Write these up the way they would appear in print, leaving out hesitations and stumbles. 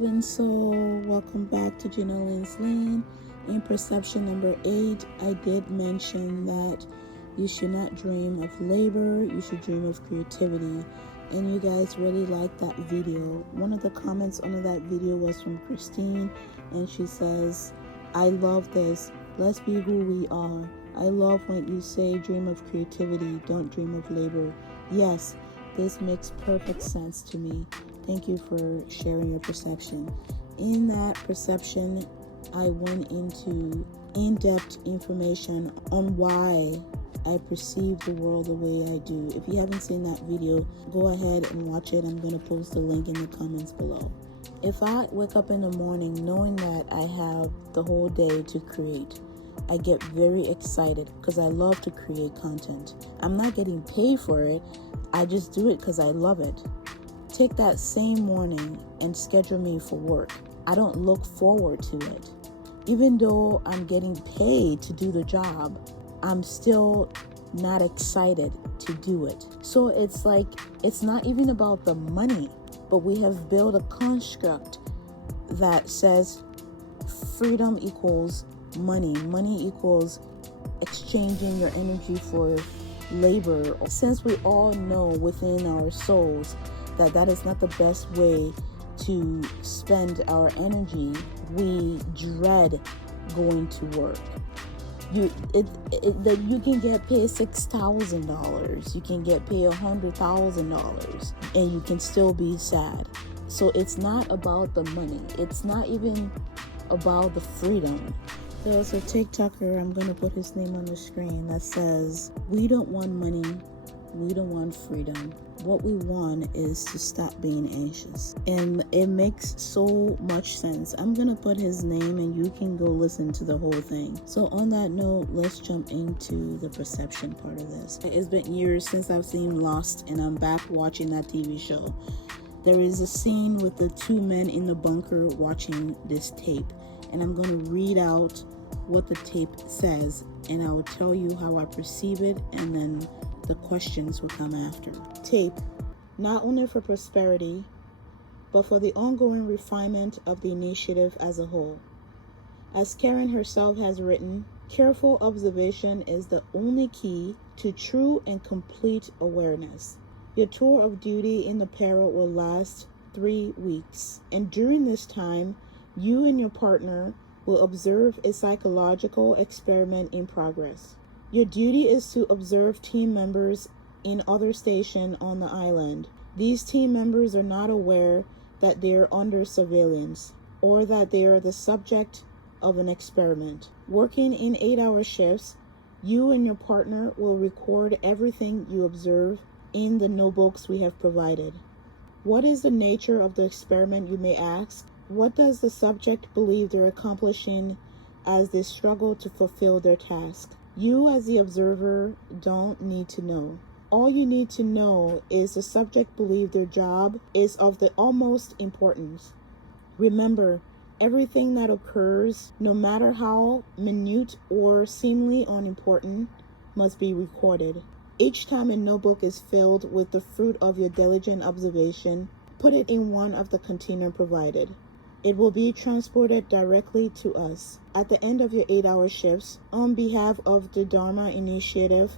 love and soul. Welcome back to Jendely's Lane. In perception number 8, I did mention that you should not dream of labor, you should dream of creativity. And you guys really liked that video. One of the comments under that video was from Christine, and she says, I love this. Let's be who we are. I love when you say dream of creativity, don't dream of labor. Yes, this makes perfect sense to me. Thank you for sharing your perception. In that perception, I went into in-depth information on why I perceive the world the way I do. If you haven't seen that video, go ahead and watch it. I'm going to post the link in the comments below. If I wake up in the morning knowing that I have the whole day to create, I get very excited because I love to create content. I'm not getting paid for it. I just do it because I love it. Take that same morning and schedule me for work. I don't look forward to it. Even though I'm getting paid to do the job, I'm still not excited to do it. So it's like, it's not even about the money, but we have built a construct that says freedom equals money. Money equals exchanging your energy for labor. Since we all know within our souls that is not the best way to spend our energy, we dread going to work. You can get paid $6,000, you can get paid $100,000, and you can still be sad. So it's not about the money. It's not even about the freedom. There's a TikToker, I'm gonna put his name on the screen, that says, we don't want money, we don't want freedom. What we want is to stop being anxious. And it makes so much sense. I'm gonna put his name and you can go listen to the whole thing. So on that note, let's jump into the perception part of this. It's been years since I've seen Lost, and I'm back watching that TV show. There is a scene with the two men in the bunker watching this tape, and I'm gonna read out what the tape says, and I will tell you how I perceive it, and then the questions will come after. Tape, not only for prosperity, but for the ongoing refinement of the initiative as a whole. As Karen herself has written, careful observation is the only key to true and complete awareness. Your tour of duty in the peril will last 3 weeks, and during this time, you and your partner will observe a psychological experiment in progress. Your duty is to observe team members in other stations on the island. These team members are not aware that they are under surveillance or that they are the subject of an experiment. Working in 8-hour shifts, you and your partner will record everything you observe in the notebooks we have provided. What is the nature of the experiment, you may ask? What does the subject believe they're accomplishing as they struggle to fulfill their task? You, as the observer, don't need to know. All you need to know is the subject believes their job is of the utmost importance. Remember, everything that occurs, no matter how minute or seemingly unimportant, must be recorded. Each time a notebook is filled with the fruit of your diligent observation, put it in one of the containers provided. It will be transported directly to us. At the end of your 8-hour shifts, on behalf of the Dharma Initiative,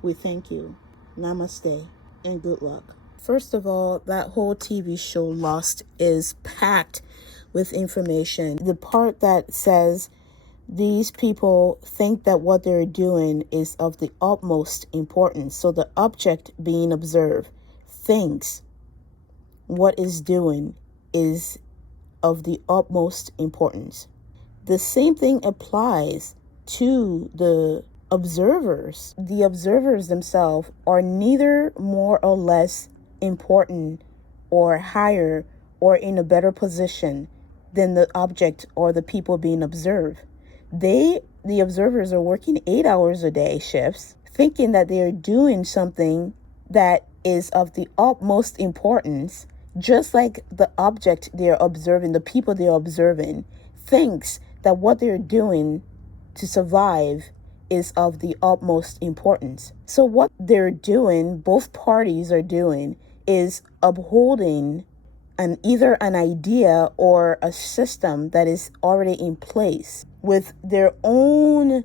we thank you. Namaste and good luck. First of all, that whole TV show Lost is packed with information. The part that says these people think that what they're doing is of the utmost importance. So the object being observed thinks what is doing is of the utmost importance. The same thing applies to the observers. The observers themselves are neither more or less important or higher or in a better position than the object or the people being observed. The observers are working 8 hours a day shifts, thinking that they are doing something that is of the utmost importance, just like the object they're observing, the people they're observing, thinks that what they're doing to survive is of the utmost importance. So what they're doing, both parties are doing, is upholding either an idea or a system that is already in place with their own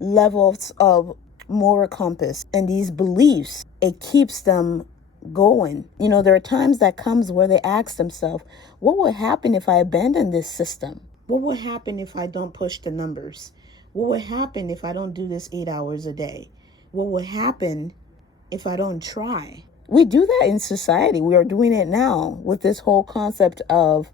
levels of moral compass and these beliefs. It keeps them going. There are times that comes where they ask themselves, what would happen if I abandon this system? What would happen if I don't push the numbers? What would happen if I don't do this 8 hours a day? What would happen if I don't try? We do that in society. We are doing it now with this whole concept of,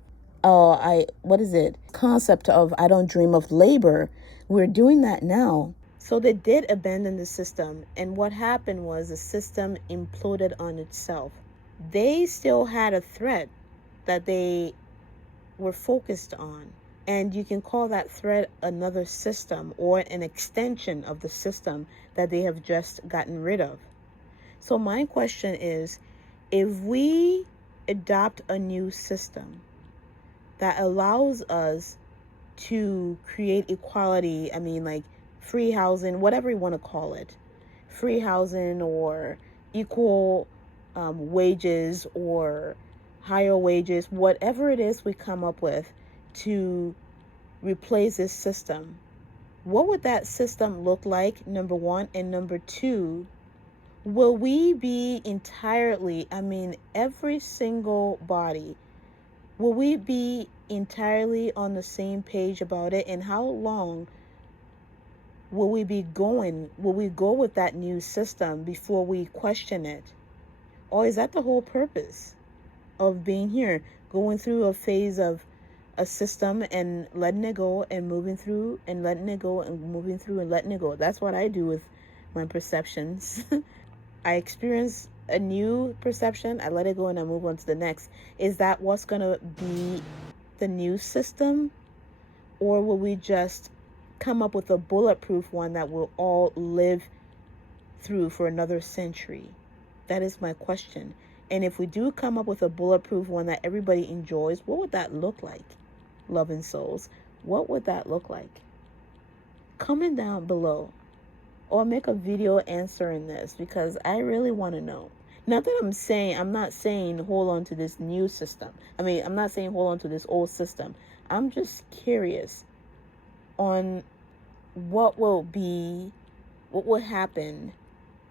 concept of I don't dream of labor. We're doing that now. So they did abandon the system. And what happened was the system imploded on itself. They still had a threat that they were focused on. And you can call that threat another system or an extension of the system that they have just gotten rid of. So my question is, if we adopt a new system that allows us to create equality, like free housing, whatever you want to call it, free housing or equal wages or higher wages, whatever it is we come up with to replace this system, what would that system look like, number one? And number two, will we be entirely, every single body, will we be entirely on the same page about it? And how long will we be going? Will we go with that new system before we question it? Or is that the whole purpose of being here? Going through a phase of a system and letting it go and moving through and letting it go and moving through and letting it go. That's what I do with my perceptions. I experience a new perception, I let it go and I move on to the next. Is that what's going to be the new system? Or will we just come up with a bulletproof one that we'll all live through for another century? That is my question. And if we do come up with a bulletproof one that everybody enjoys, what would that look like? Loving souls, what would that look like? Comment down below or make a video answering this, because I really want to know. Not that I'm not saying hold on to this new system. I'm not saying hold on to this old system. I'm just curious on what will happen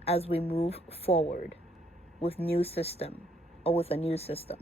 as we move forward with new system or with a new system.